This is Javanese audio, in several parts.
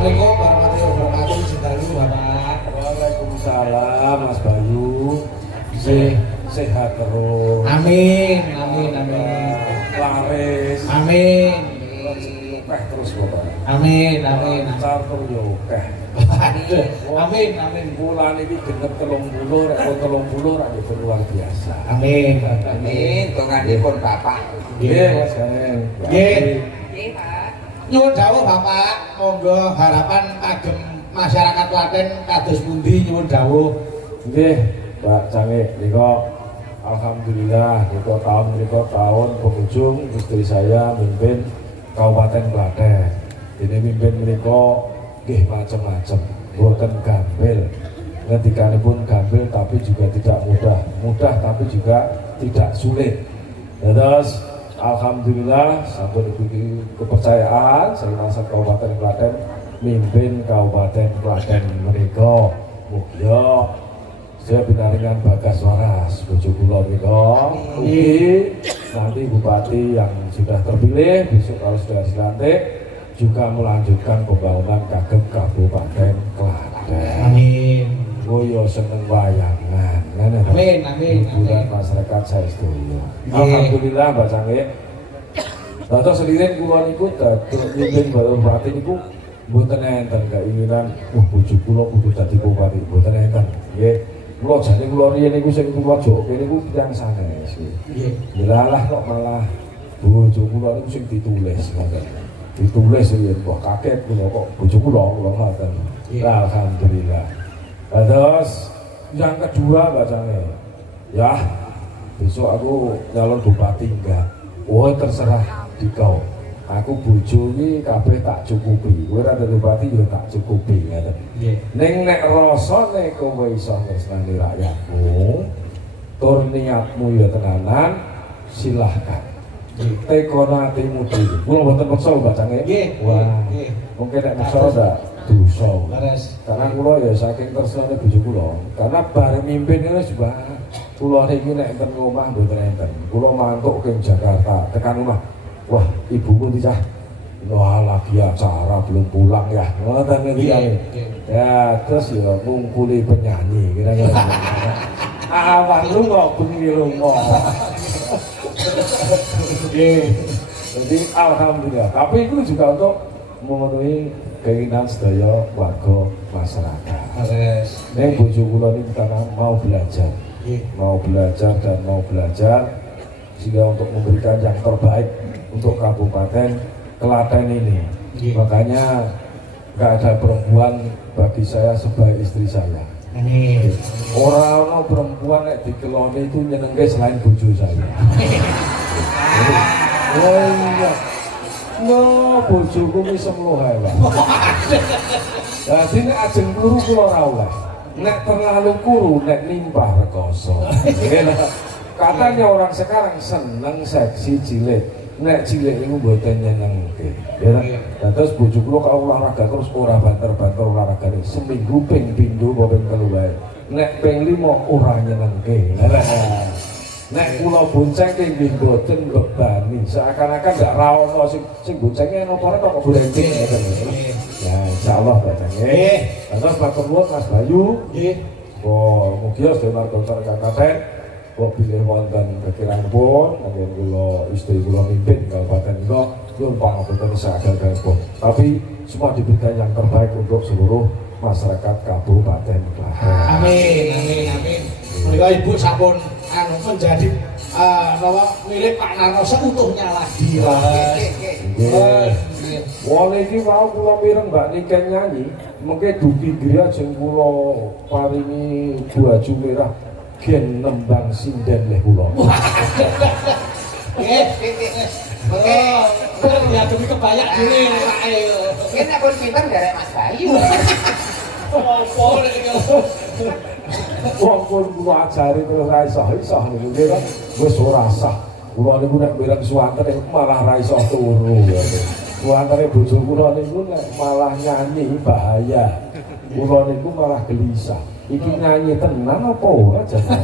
Assalamualaikum warahmatullahi wabarakatuh. Cintalu Bapak. Waalaikumsalam Mas Bayu. Sehat terus. Amin, amin, amin. Laris. Amin. Terus Bapak. Amin, amin. Lancar terus yo akeh. Amin, amin. Bulan iki genep 30 rek 30 ra luar biasa. Amin. Amin, tongandipun Bapak. Nggih, Mas Ganeng. Nggih. Nggih, Pak. Nyuwun dawuh Bapak, monggo harapan kagem masyarakat Klaten kados pundi nyuwun dawuh. Nggih, Pak Cange nika alhamdulillah nika tahun penghujung istri saya mimpin Kabupaten Klaten. Ini mimpin menika nggih macam-macam, boten gampil. Ngetikanipun gampil tapi juga tidak mudah tapi juga tidak sulit. Terus alhamdulillah sampun diberi kepercayaan saya masuk Kabupaten Klaten mimpin Kabupaten Klaten menika. Mugia saya binaringan Bagas Waras bojo kula menika. Mugi nanti bupati yang sudah terpilih besok kalau sudah dilantik juga melanjutkan pembangunan kagem Kabupaten Klaten. Amin. Boyo seneng wayangan. Amin, amin, hiburan amin. masyarakat saya sedoyo. Alhamdulillah Mbak Canggih. Dados selirin kula niku dados mimpin bupati niku mboten enten keinginan bojo kula kudu dadi bupati, mboten enten. Nggih. Kula jane kula riyen niku sing kula jokke niku tiyang sanes. Nggih. Delalah kok malah bojo kula niku sing ditulis ngoten. Ditulis riyen kok kaget kula kok bojo kula ngoten. Alhamdulillah. Terus yang kedua bacanya, ya besok aku calon bupati enggak, oh terserah di kau. Aku bojo iki kabeh tak cukupi, kowe ora dadi bupati yo tak cukupi ngoten. Ning nek rasane kowe iso nresnani rakyatmu, tur niatmu yo tenanan, silahkan. Tekono atimu dhewe. Kula mboten maksa bacane. Nggih. Wah. Mungkin nek maksa ndak dosa. Leres. Karena kula ya saking tresnane bojo kula. Karena bareng mimpin ini juga kula niki nek enten omah mboten enten. Kula mantuk ke Jakarta, tekan omah. Wah, ibuku iki cah wah lagi acara belum pulang ya. Ngoten iki ya. Terus ya ngungkuli penyanyi kira-kira. Awan lunga bengi lunga. Jadi alhamdulillah. Tapi itu juga untuk memenuhi keinginan sedaya warga masyarakat. Neng bojo kula niki karena mau belajar, dan mau belajar sehingga untuk memberikan yang terbaik untuk Kabupaten Klaten ini. Makanya nggak ada perempuan bagi saya sebagai istri saya. Orang perempuan yang dikeloni itu nyenengke selain bojo saya. Oh iya. No, bojoku wis semluh ae, Pak. Dadi nek ajeng kluru kula ora oleh. Nek terlalu kuru nek limpah rekoso. Katanya orang sekarang seneng seksi cilik. Nek cilik iku mboten nyenengke. Ya ta? Terus bojo kula kok olahraga terus ora banter-banter olahragane seminggu ping pindho apa ping telu wae. Nek ping 5 ora nyenengke. Nek kula bonceng nggih mboten bebani, seakan-akan ndak ra ono sing boncenge nopore kok bonceng ngoten. Ya insyaallah Bapak nggih. Terus matur nuwun Mas Bayu nggih. Oh, mugi sedaya marga Klaten kok bilih wonten kekiranipun nggih kula istri kula mimpin kabupaten kula nyuwun pangapunten saged-sagedipun. Tapi semua diberikan yang terbaik untuk seluruh masyarakat Kabupaten Klaten. Amin, amin, amin. Menika Ibu sampun menjadi milik Pak Narno seutuhnya lagi. Wong iki mau kula mireng Mbak Niken nyanyi, mengke dugi griya jeng kula paringi baju merah gen nembang sinden leh kula. Oke, ya demi kebayak dhewe Pak. Mungkin nek pun pinter derek Mas Bayu. Opo nek Wong pun kula ajari terus ra iso niku nggih kan. Wis ora sah. Kula niku nek mireng suwanten malah ra iso turu. Suwantene bojo kula niku nek malah nyanyi bahaya. Kula niku malah gelisah. Iki nyanyi tenan apa ora jane?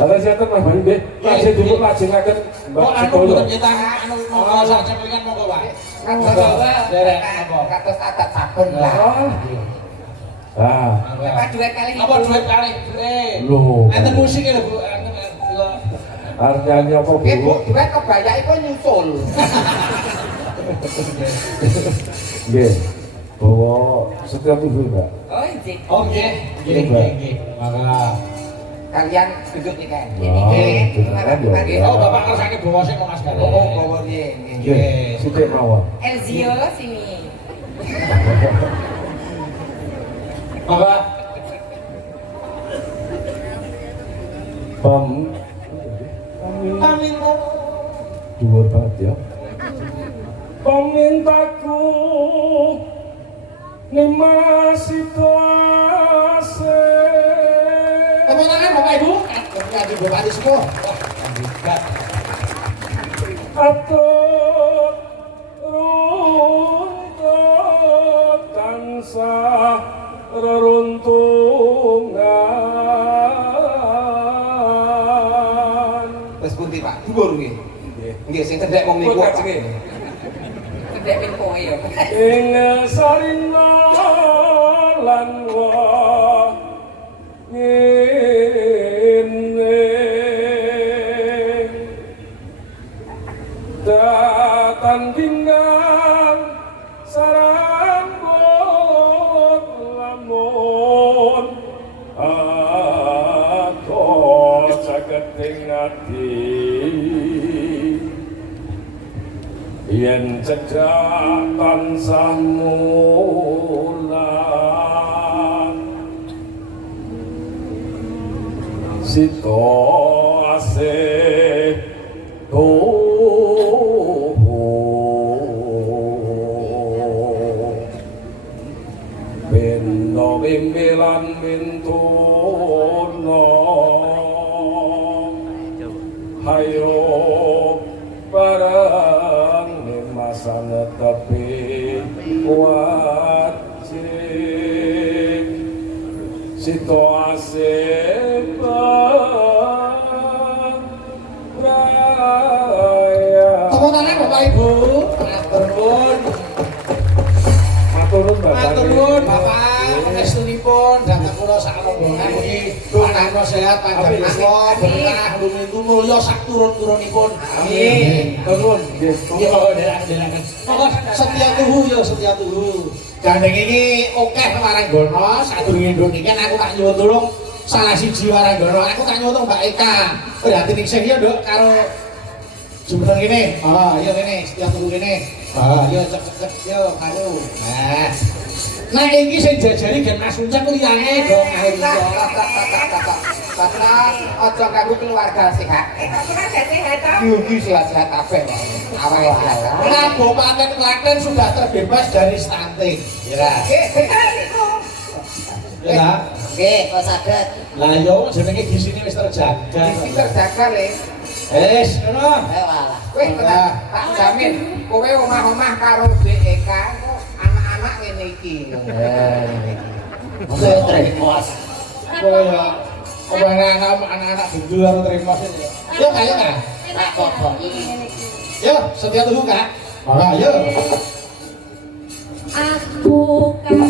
Ala sinten Mas Bayu nggih. Lajeng dipun lajengaken Mbak Sukoyo. Anu monggo sak cepetan monggo wae. Derek apa? Kados adat sabun lah. Ah, Bapak duit kali Apa duit kali? Loh. Enten musik ya, Bu. artinya apa, Nggih, Bu, Bu? duit kebayake iku nyusul. Nggih. Bawa setiap tubuh, Pak. Oh, injik. Oh, nggih. Nggih. Maka Kalian duduk nih kan. Wah, duduk kan, ya. oh, Bapak kersane bawa sing Mas Gane. Oh, bawa nggih. Nggih, sithik mawon. Elzio sini. Bapak Paminta dhuwur banget ya. Pamintaku limas situasi. tepuk tangan Bapak Ibu. Kanjeng Bupati semua. Kandidat. Atut runtut tansah reruntungan. Wis pundi, Pak? Dhuwur nggih. Nggih, sing cedhek wong niku aja nggih. Cedhek ping kowe ya. Ing sarina lan wa ngene tatandingan sarambut lamun aku sageting ati yen cedhak tansah mulan situasi bendo bimbilan mintuno hayo barang nimasan tepi wajib situasi beraya. Tepuk tangan Bapak Ibu. Matur nuwun. Matur nuwun Bapak. Matur nuwun Bapak. Pangestunipun dhateng kula sak rombongan mugi panjenengan sehat panjang umur berkah lumintu mulya sak turun-turunipun. Amin. Matur nuwun. Nggih, kok derek-dereken. Pokok setia tuhu ya setia tuhu. Gandeng iki akeh Waranggana sadurunge nduk iki aku tak nyuwun tulung salah siji Waranggana. Aku tak nyuwun Mbak Eka. Berarti ning sing ya nduk karo jumlah gini, iya gini, setiap tunggu gini, iya cek, yo karo. Nah ini saya jajari dan Mas Uncak liane dong, Bapak, ojo ganggu keluarga sehat. Yugi sehat-sehat kabeh. Awake sehat. Kabupaten Klaten sudah terbebas dari stunting. Ya. Ya. Oke, kok saged. Lah yo jenenge di sini wis terjaga. Iki terjaga le. Ngono. Walah. Kowe tenan tak jamin kowe omah-omah karo BEK anak-anak ngene iki. Saya terima. Kowe ya anak-anak gendul karo terima sih. Yo kayak kan? Tak kok. Yo, setia tunggu kan? Yo. Aku kan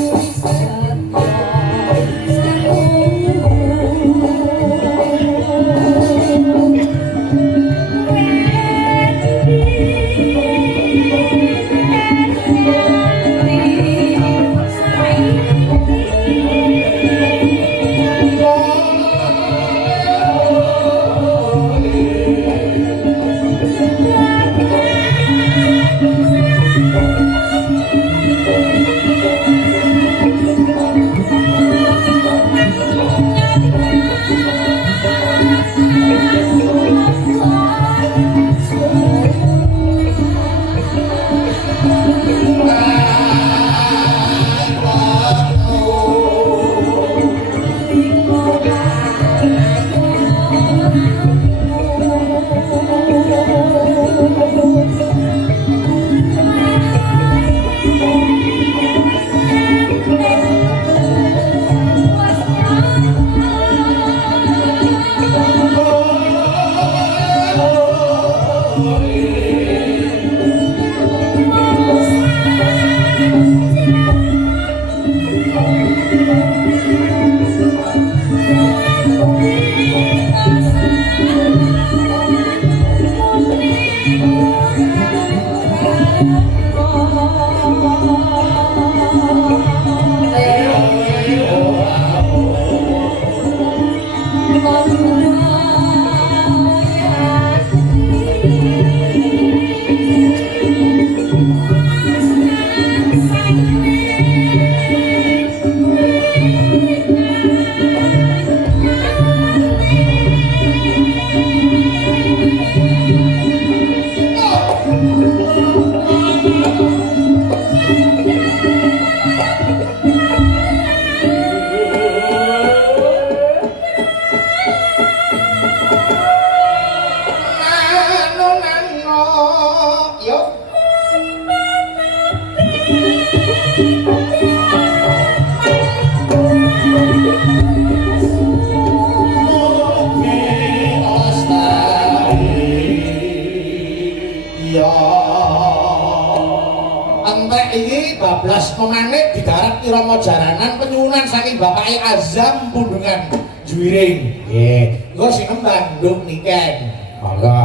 arek iki bablas pemanik digarap irama jaranan penyuwunan saking bapake Azam Pundungan Juwiring. Nggih, engko sing kembang nduk niken. Monggo.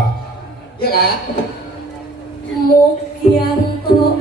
Iya kan? Mugianto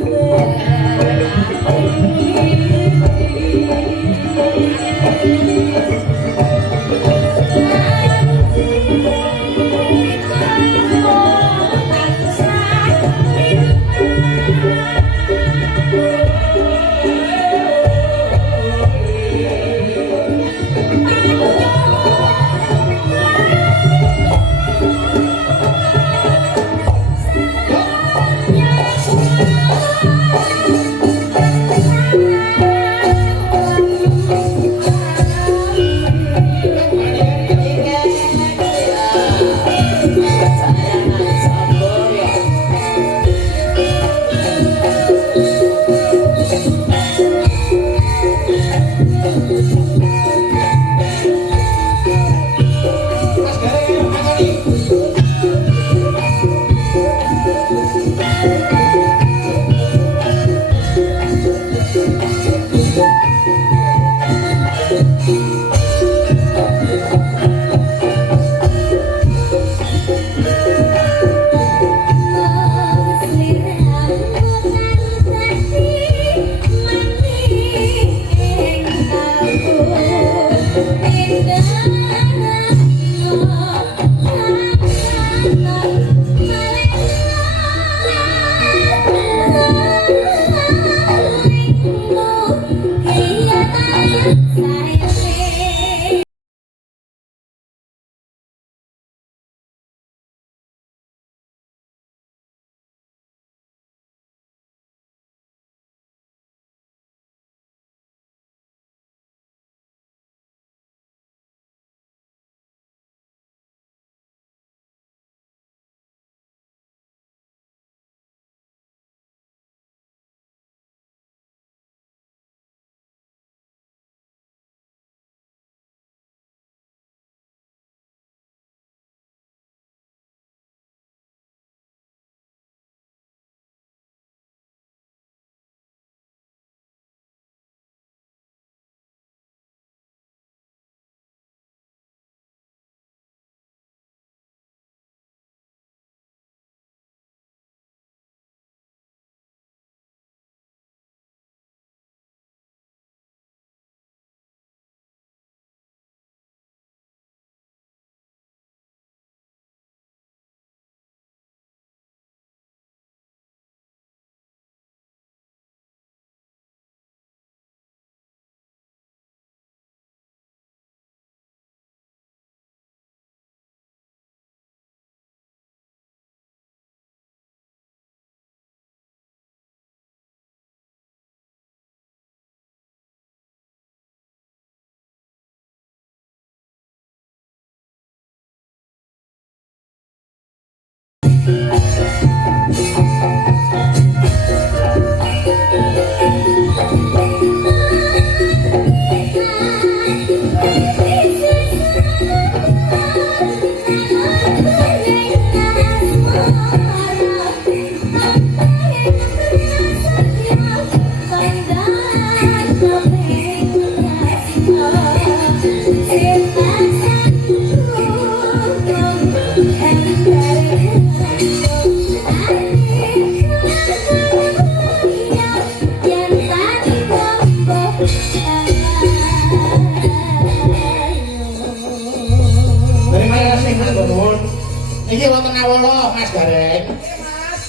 Iki wonten awala Mas Gareng.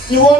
Nyuwun